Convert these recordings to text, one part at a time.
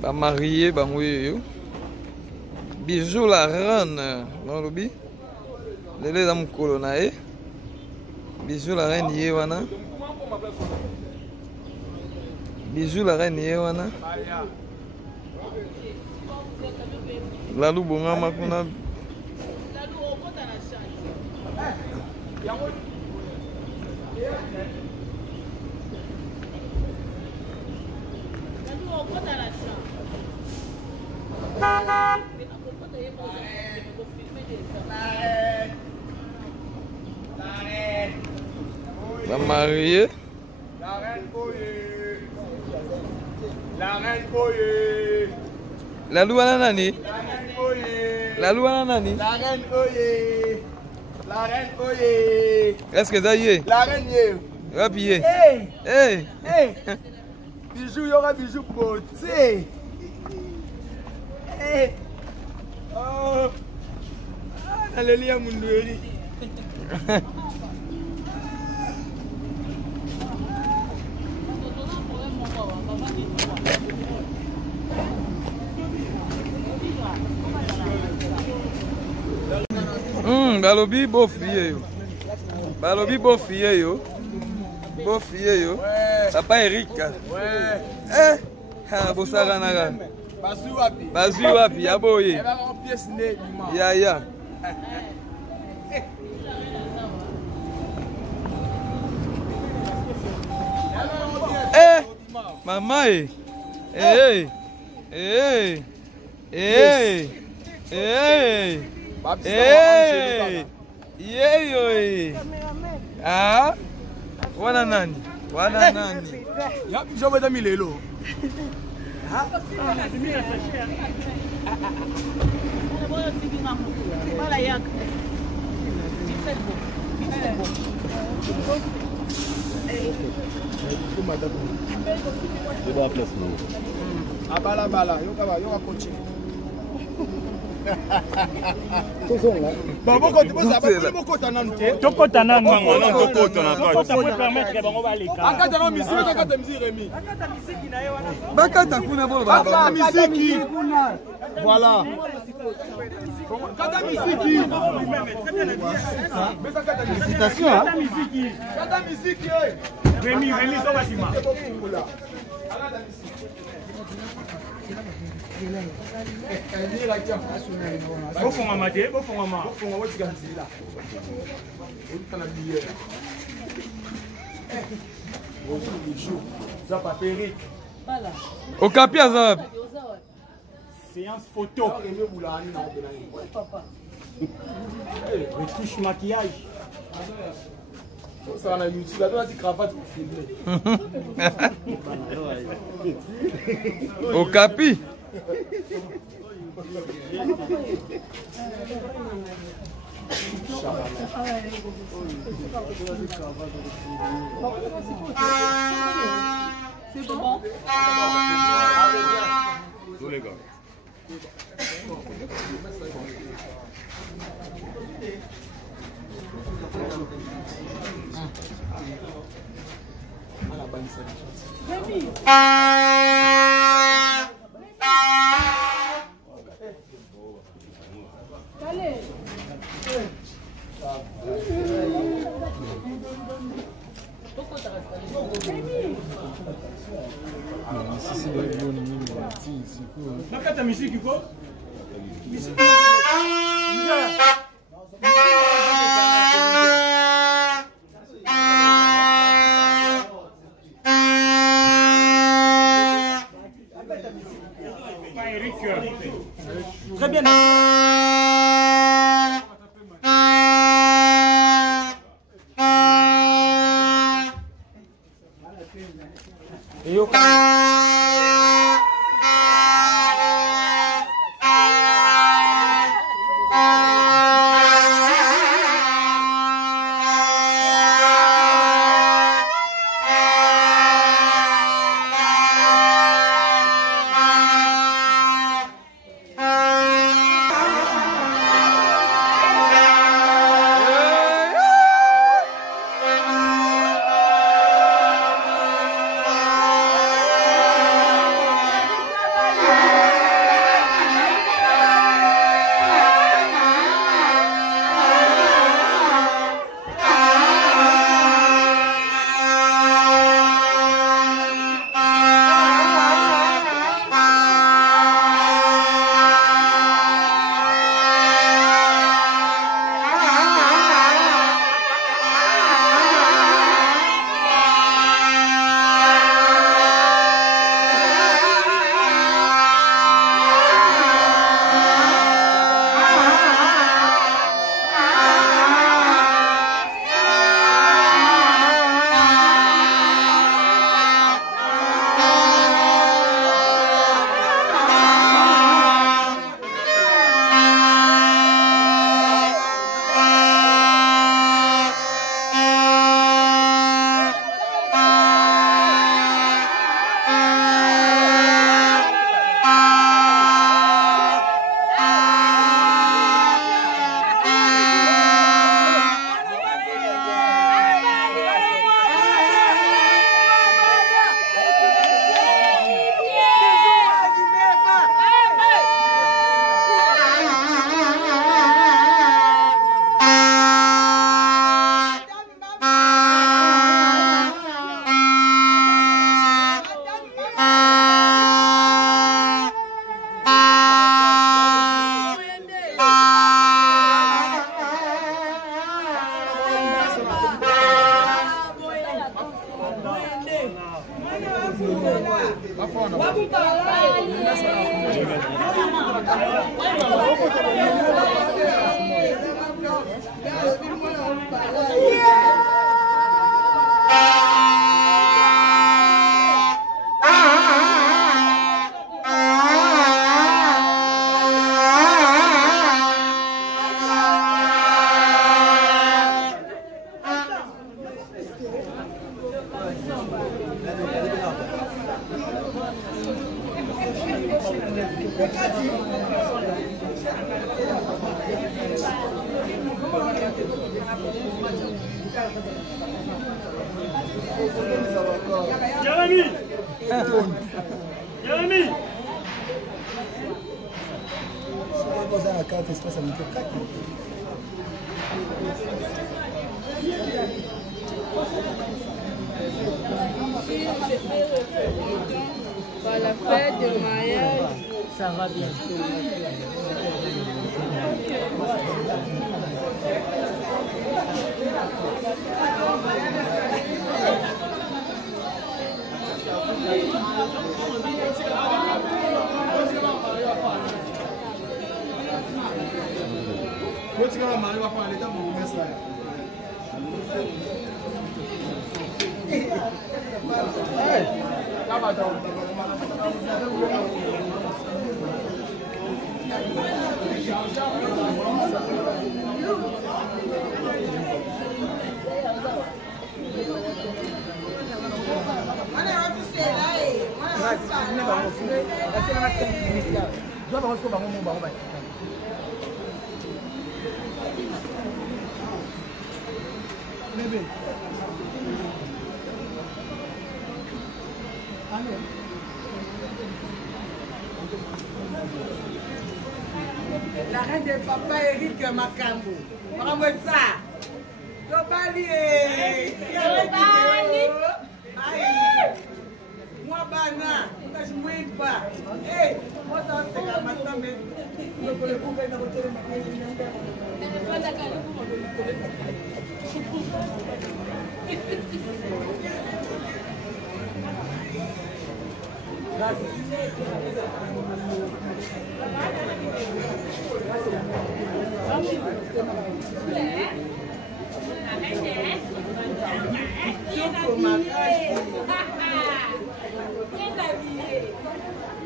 Ba marié bango yo. Bijou la reine. Non lobi. Lele da mukolo na e. Bijou la reine ye wana. Bijou la reine ye wana. La lubonga makuna. La mariée. La reine Boye. La reine Boye. La loi nani? La reine Boye. La loi nani? La reine Boye. La reine Boye. Est-ce que ça y est? La reine Yé. Rapide. Hey. Hey. Hey. Bijou, il y aura bijou beauté. Hey. Oh. Ah, dans le lit à Moundoueri. Balobi beau fille yo. Balobi beau fille yo. Beau fille yo. Papa Eric. Ouais. Eh. Ha bosara naga. Basu wapi. Basu wapi aboye. Elle va en pièce née dimanche. Ya ya. Eh. Mama eh. Eh. Eh. Eh. Eh. Hey! Yeyo! Ah? Wana nani? Wana nani? Ya bijou beta milelo. Abala bala, yo ka continue. Voilà. Félicitations. Au capi azab. Séance photo. Retouche maquillage. Ça va YouTube, là, tu cravate pour filmer. Au capi. C'est bon? Tous les gars. Nakata misiki ko? Très bien. Jérémy! Jérémy! Pour la fête de mariage. Ça va bien. La reine de papa Eric Makambo. Bravo ça. Tobali. Moi bana, je ne mouille pas. Eh, moi ça c'est la matin mais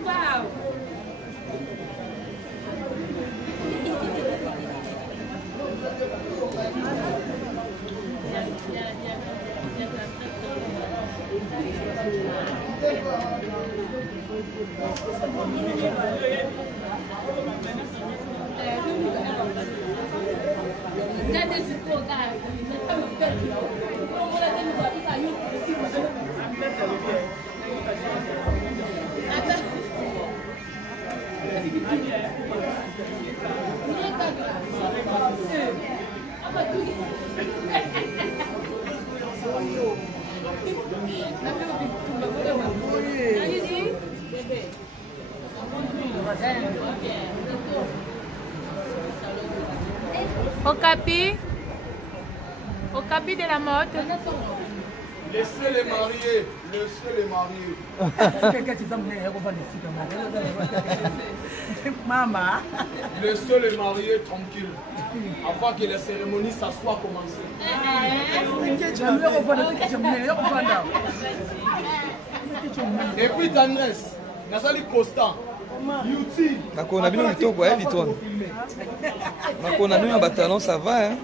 Wow. Au capi de la mode. Laissez les mariés, laissez les mariés. Maman. Laissez les mariés tranquilles. Avant que la cérémonie soit commencée. Et puis tendresse, Nazali Constant. Nakona bino kitoko eh Liton. Nakona bino batalon ça va hein.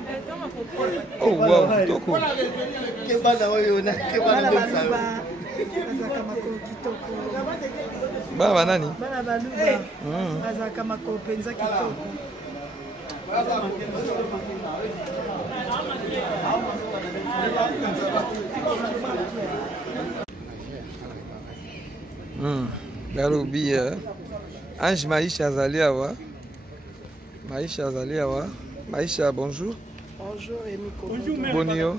Oh wow kitoko. Kebana oyo na kebana ça. Baba nani? Bana baluba. Azaka makopenza kitoko. Garubi Ange Maïcha Azaliawa. Maïcha Azaliawa. Maïcha, bonjour. Bonjour Emiko. Bonjour, mère. Bonio.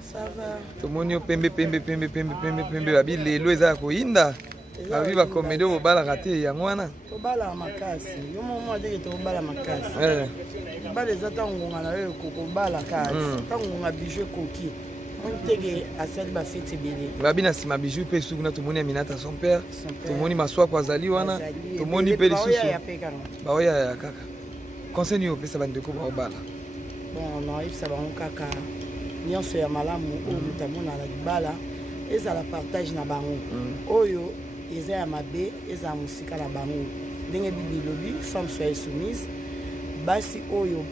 Ça va. Tomonio pembe babi lelo eza koinda. Babi ba komedo bobala kate ya ngwana. Tobala makasi. Yo momo adeke tobala makasi. Bala eza tangonga na yo kokobala kasi. Tangonga bijou koki. On tege asali ba fête belé. Babina sima bijou pe sukuna tomoni Aminata son père. Tomoni maswa kwa zali wana. Tomoni pe lisusu. Ba oya ya kaka. Conseil ni opesa bandeko ba obala. Bon, non, il ça va on kaka. Nyonso ya malamu o mutamona na libala. Eza la partage na bango. Oyo eza ya mabe, eza musika na bango. Ndenge bibilobi, femme soit soumise. Basi oyo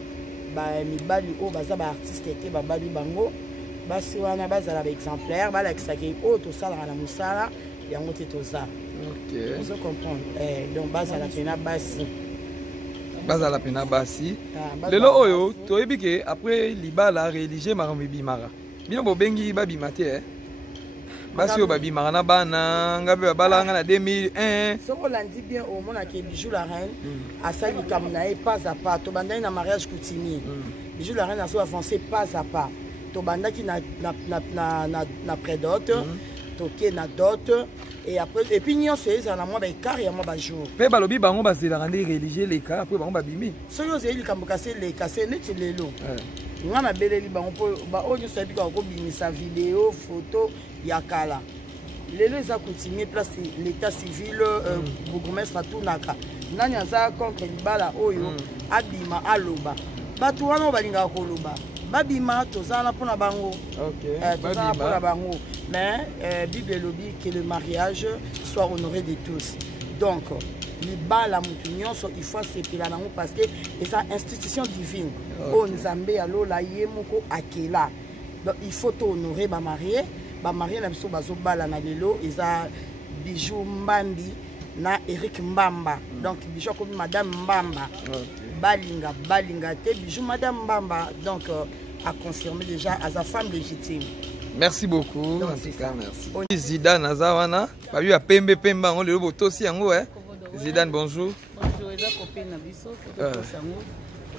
ba mibali o baza ba artiste ete ba bali bango. Basi wana bazala ba exemplaire, ba la kisaki o to sala na musala yango te toza. OK. Vous comprenez. Donc bazala pena basi. Bazala pena basi. Lelo oyo toyebi ke après libala religieux makambi bimara. Bino bobengi babimate basi yo babimara na bana ngabe babala nga na 2001. Soko landi bien au mona ke Bijou la reine asali kamna e pas à pas to bandai na mariage coutumier. Bijou la reine a so avancé pas à pas. To bandaki na prédot, to ke na dot et après et puis nyo c'est ça na moi ba carré moi ba jour. Pe balobi bango bazela rendre religieux les cas après bango babimi. Soko zeli kambukase les casser net lelo. Nga na beleli bango po ba oyo so bika ko bimisa vidéo, photo ya kala. Lelo eza coutumier place l'état civil bourgmestre tunaka. Nani aza contre libala oyo abima aloba. Batu wana balinga koloba. Babima tozana pona bango. OK. Tozana pona bango. Mais Bible lobi que le mariage soit honoré de tous. Donc libala mutu nyonso il faut sepela nango parce que c'est une institution divine. O Nzambe alola yemoko akela. Donc il faut honorer ba marié na biso bazo bala na lelo eza Bijou Mbambi na Eric Mbamba. Donc Bijou comme madame Mbamba. Balinga te Bijou madame Mbamba. Donc a confirmé déjà à sa femme légitime. Merci beaucoup. En tout cas, merci. Zidane Azawana, pas vu à Pembe Pemba, on le vote aussi en haut. Zidane, bonjour. Bonjour, les copines Nabiso,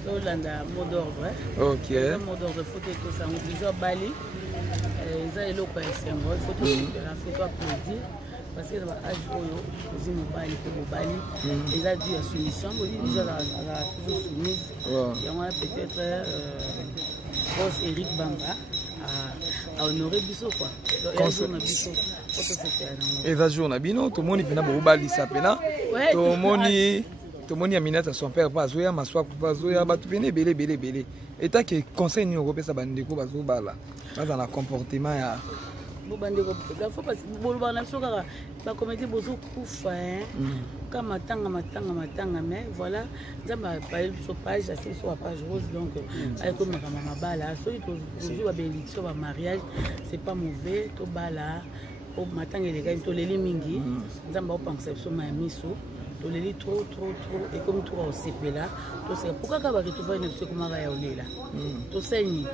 Olanda, mot d'ordre. OK. Mot d'ordre, photo et tout ça. Déjà Bali, ils ont éloqué symbole, photo la photo applaudir. Parce que dans l'âge où ils ont Bali, ils ont dit à soumission, ils ont toujours soumise. Il y a peut-être Rose Eric Bamba à honorer Bisso quoi. Et va jour na bino, tout le monde pena bobali sa pena. Tout le monde Aminata son père pas zoya maswa pas zoya batu pene belé. Et ta que conseil ni européen ça bandeko bazo bala. Dans un comportement ya bobandeko la fois parce que bolo bana soka ba commettre bozo kufa comme matanga mais voilà nzamba pa so page assez sur la page rose donc avec comme maman bala so toujours ba bénédiction ba mariage c'est pas mauvais to bala au matanga les gars to leli mingi nzamba o penser so ma miso to leli trop et comme tout au CP là to c'est pourquoi ka ba retrouver une option comme ya olela to saigne.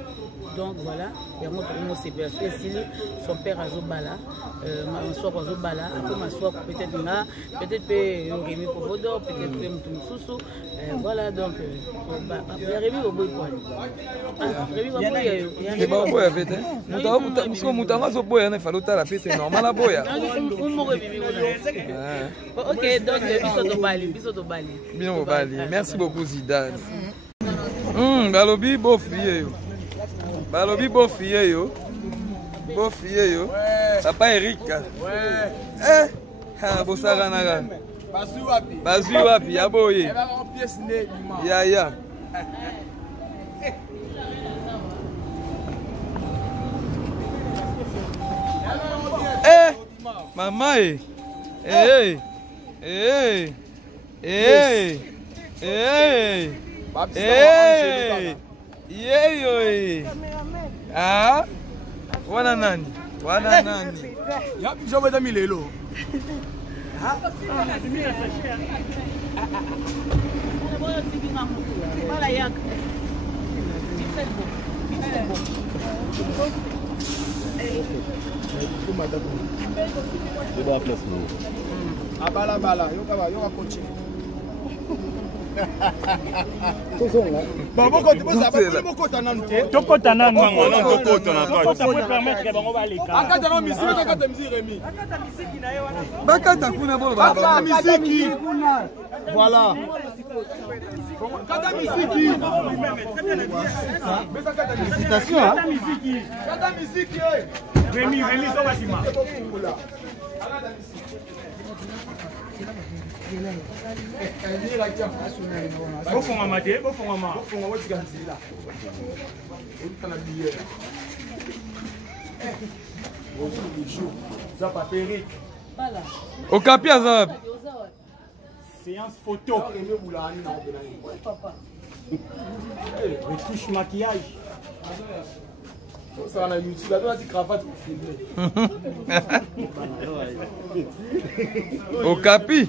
Donc voilà, il y a un autre CP son père a Zobala, ma soeur a Zobala, après ma soeur peut-être là, peut-être Rémi Povodo, peut-être Moutoumoussou, voilà donc Rémi au bout de poil. Rémi au bout de poil. C'est normal à boya. Ok, donc bisous de Bali. Bien au Bali. Merci beaucoup Zidane. Balobi bofié. Balobi bofié yo. Papa Eric. Bosara naga. Bazu wapi aboye. Ya. Mama wana nani? Ya biso beta milelo. Abala, yoka coach. Voilà. Félicitations, hein. Rémi, ça va, Dima. Okapi Azab. Séance photo. Retouche maquillage. Ça va YouTube, là, tu cravate pour filmer. Okapi.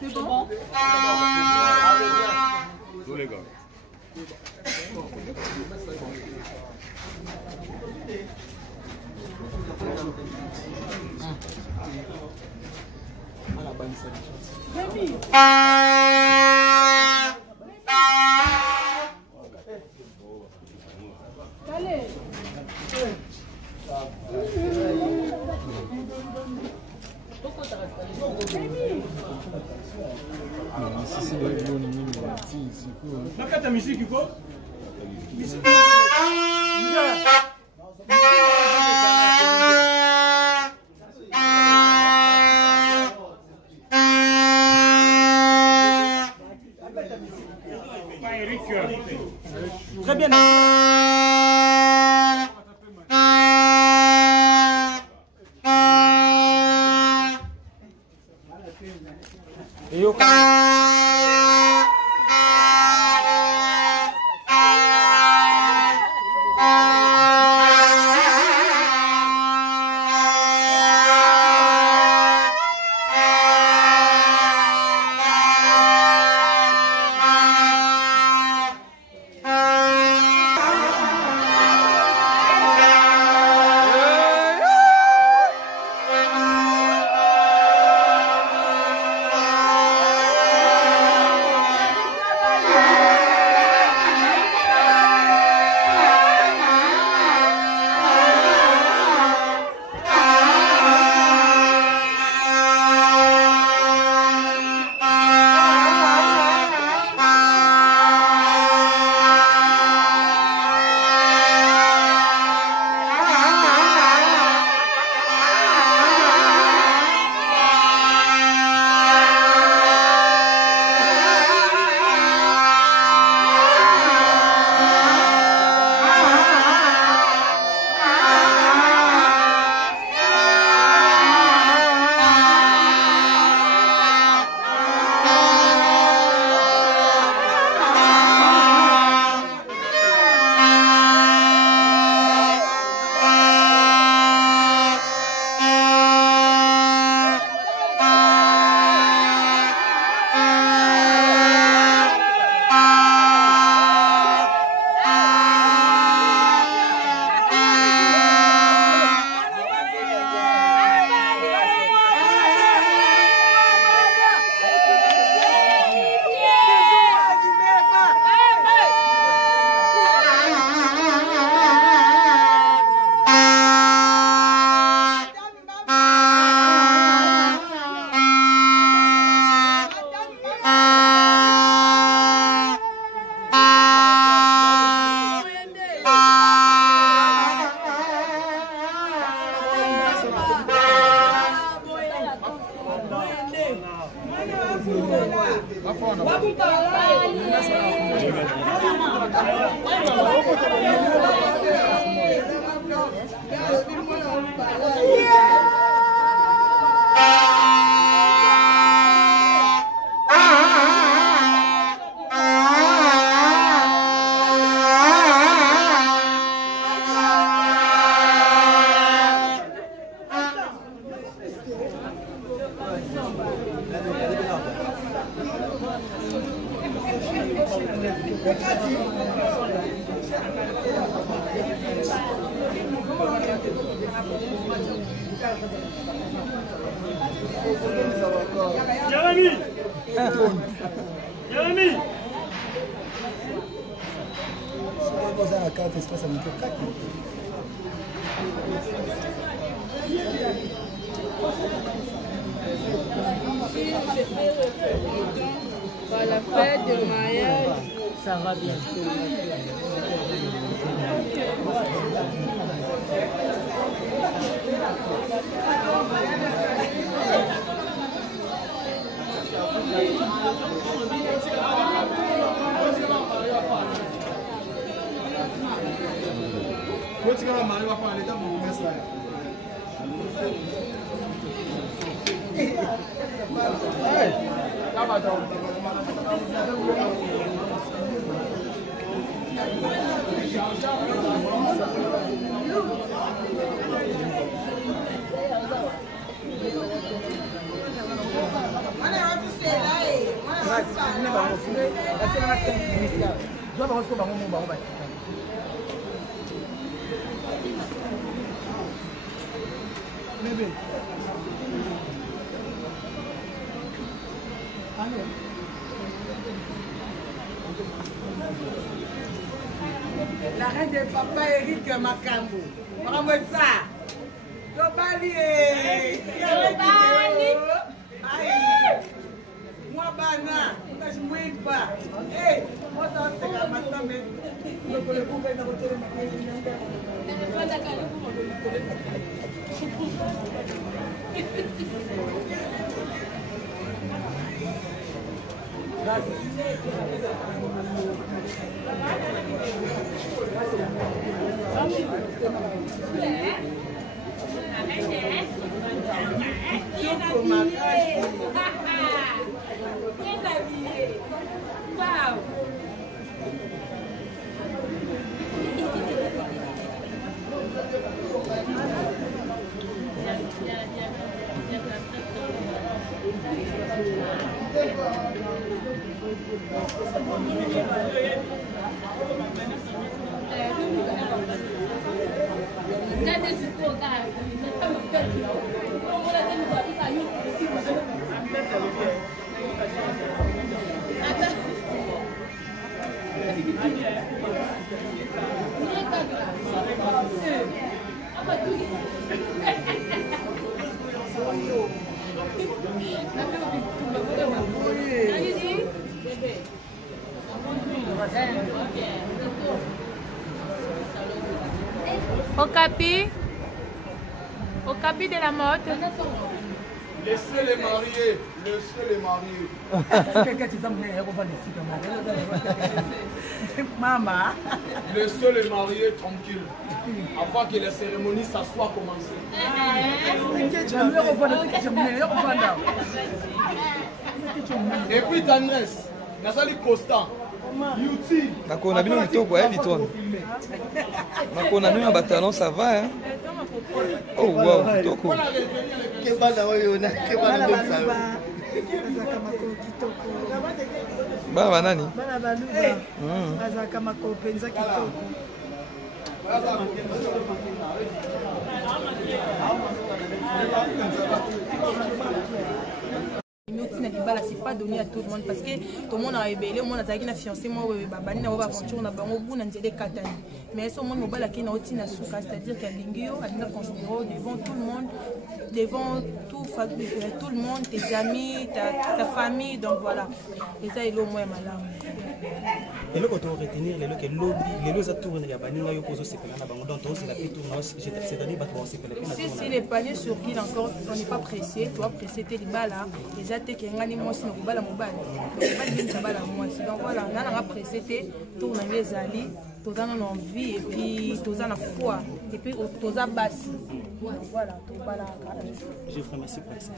C'est bon. Tous les gars. Nakata musique Hugo. Très bien. Et yo. Jérémy! Jérémy! vous avez 4 espaces à micro 4. Pour la fête de mariage. Ça va bien. La reine de papa Eric Makambo. Bravo ça. Tobali. Tobali. Moi bana, je ne pas. Eh, moi ça c'est la matin mais le coup va dans le Au capi de la mode. Laissez les mariés, laissez les mariés. Maman. Laissez les mariés tranquilles. Avant que la cérémonie soit commencée. Et puis tendresse, Nazali Constant. Nakona bino kitoko eh Vitone. Nakona bino batalon ça va hein. Oh wow, kitoko. Kebana oyo na kebana ça. Bana banani? Bana baluba. Bazaka makopenza kitoko. C'est pas donné à tout le monde parce que tout le monde a rébellé, tout le monde a été fiancé, moi, babani na aventure na bango bu na nzele katani. Mais ce monde mobile qui na otina souka, c'est-à-dire qu'à Lingio, à considérer devant tout le monde, devant tout le monde, tes amis, ta famille, donc voilà. Et ça, il est au moins malin. Et là, quand on retenir les lots à tourner, il y a des gens qui se payent donc c'est la petite tournage, c'est-à-dire si les paniers sur qui encore, on n'est pas pressé, tu vas presser tes balles, les athées qui ont animé aussi, nous balles à mon balle. Donc voilà, on a pressé tes tourner les alliés, tous en envie et puis tous en foi et puis tous en basse. Voilà, tout balles. Je vous remercie pour ça.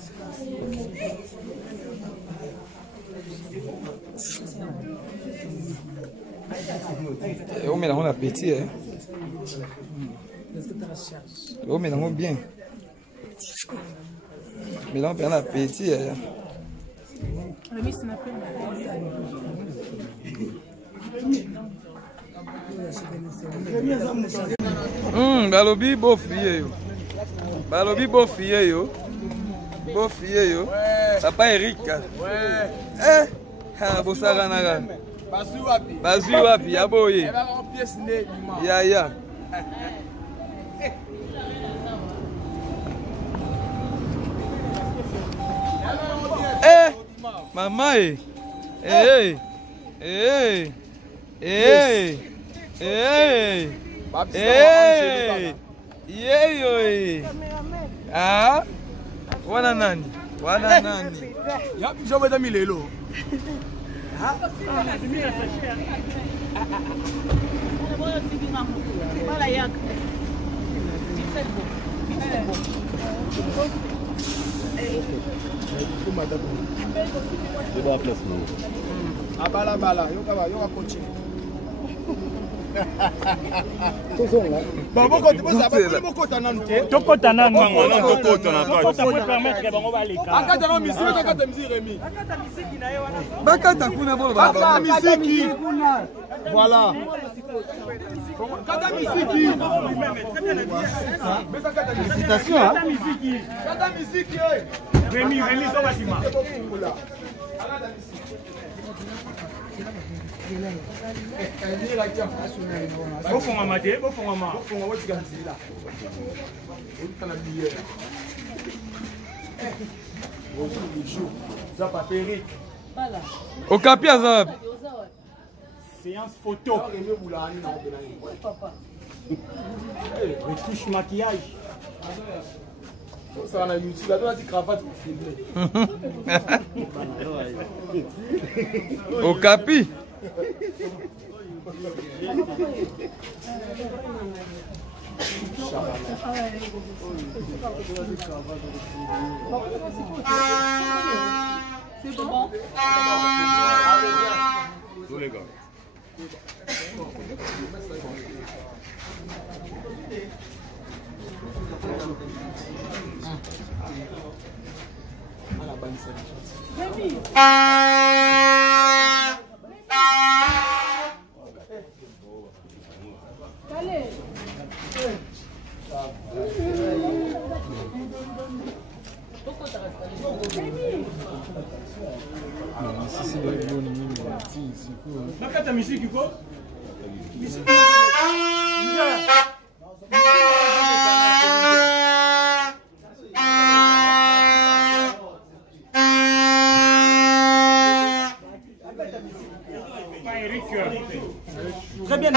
On met dans l'appétit hein. On met dans bien. Mais là on perd l'appétit hein. Balobi beau fille yo. Balobi beau fille yo. Beau fille yo. Papa Eric. Ouais. Eh, ah bosara nanga. bazwi wapi ya boye ya mama yeyo wana nani ya biso beta milelo abalabala yoka coach tokota nanu bakata kuna misiki voilà kata misiki kata misiki Rémi so batima bofonga mate bofonga ma bofonga wotika nzila olukana biye zapa Eric Okapi aza wapi séance photo retouche maquillage ça na YouTube là tu cravate Okapi C'est bon. Tous les gars. Nakata misiki ko? Très bien.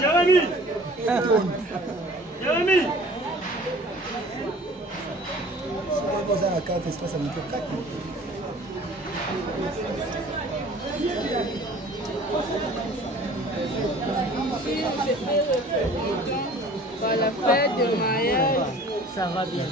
Jérémy! Jérémy! Par la fête de mariage. Ça va bien.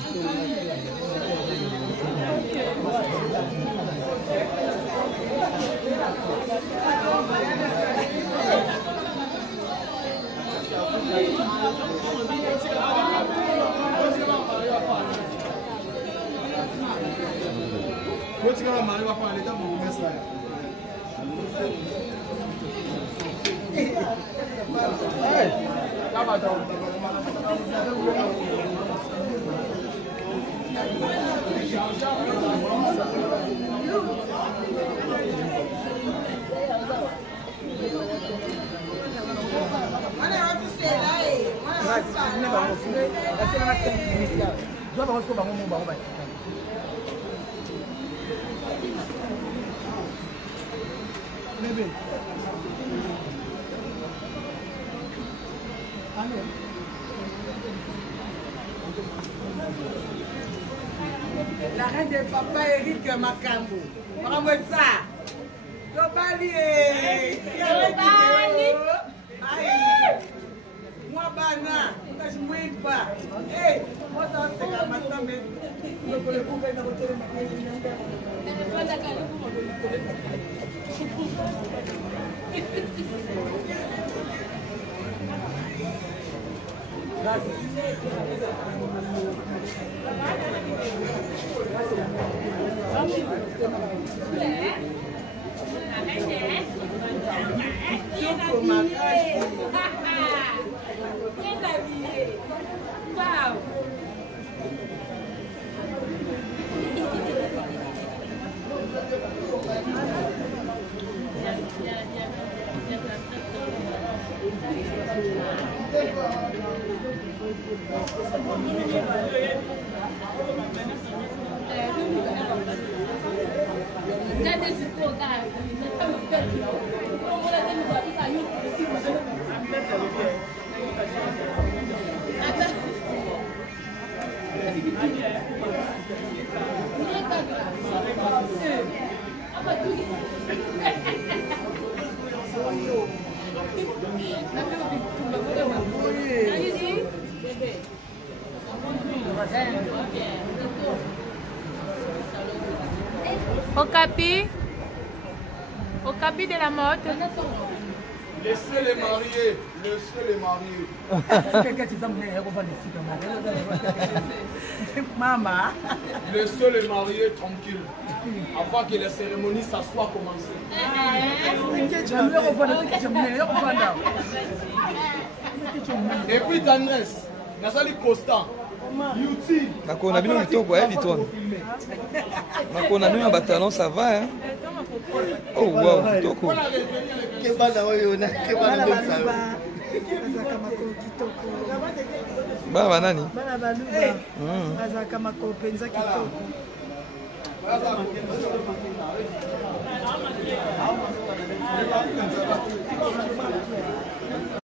La reine de papa Eric Makambo. Makambo ça. Tobali. Tobali. Moi bana, je ne mouille pas. Eh, moi ça c'est la matin mais le coup ben dans le Au capi de la mode. Laissez les mariés, laissez les mariés. Maman. Laissez les mariés tranquilles, avant que la cérémonie ça soit commencée. Et puis tendresse, Nazali Constant, Youti. Nakona bino kitoko eh Vitouane. Nakona bino batalon ça va hein. Oh wow, kitoko. Baba nani? Bana baluba. Bazaka makopenza kitoko.